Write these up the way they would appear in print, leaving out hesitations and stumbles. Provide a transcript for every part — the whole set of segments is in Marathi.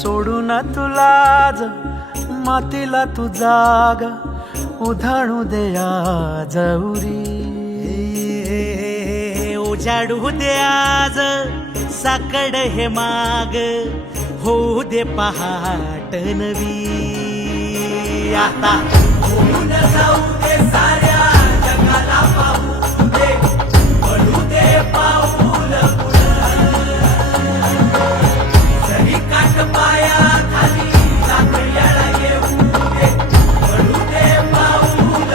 सोडून तुलाज मातीला तू जाग उधाणू दे आज उरी उजाडू दे आज साकड हे माग होऊ दे पहाट नवी आता होऊन जाऊ दे साऱ्या जगाला पाहू दे पडू दे पाऊल जरी काट पाया खाली साखळ्याला येऊ दे पडू दे पाऊल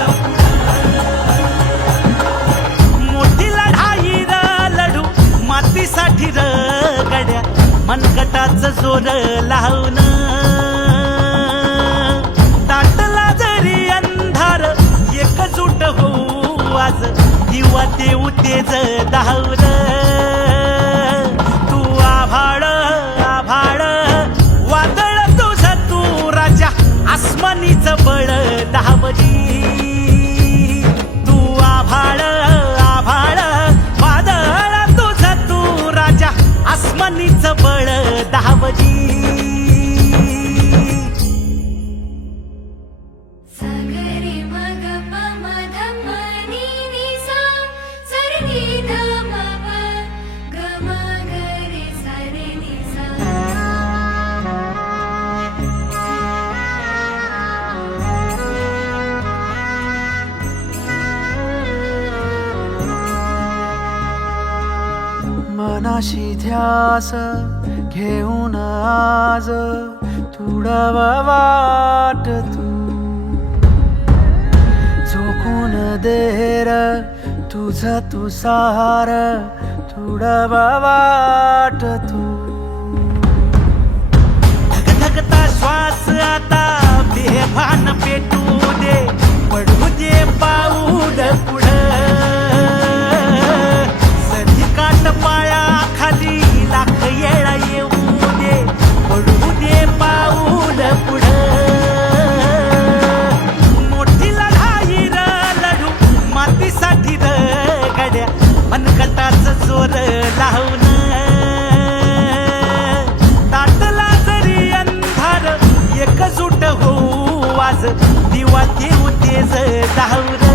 मोठी लढाई लढू मातीसाठी गड्या मनगटाचं जोर लावून दाटला जरी अंधार एकजूट होऊ आज दिवा देऊ तेज धावून तू आभाळ आभाळ वादळ तुझं तू राजा आसमानीचं बळ दावली तू आभाळ आभाळ वादळ तुझं तू राजा आसमानीचं बळ दावली सागरी मग पमध मनी निसा सरनी धम गम गरे सरे निसा मनाशी ध्यास घेऊन आज तुडवा वाट तू झोकून देर तुझ तू सार तुडवा वाट तू धगधगता श्वास आता बेभान पेटू दे पडू दे पाऊल पुढं सधी काट पाया खाली लाख येळा येऊ दे पडू दे पाऊल पुढं मोठी लढाई लढू मातीसाठी गड्या मनगटाचं जोर लावून दाटला जरी अंधार एकजूट होऊ आज दिवा देऊ तेज धावून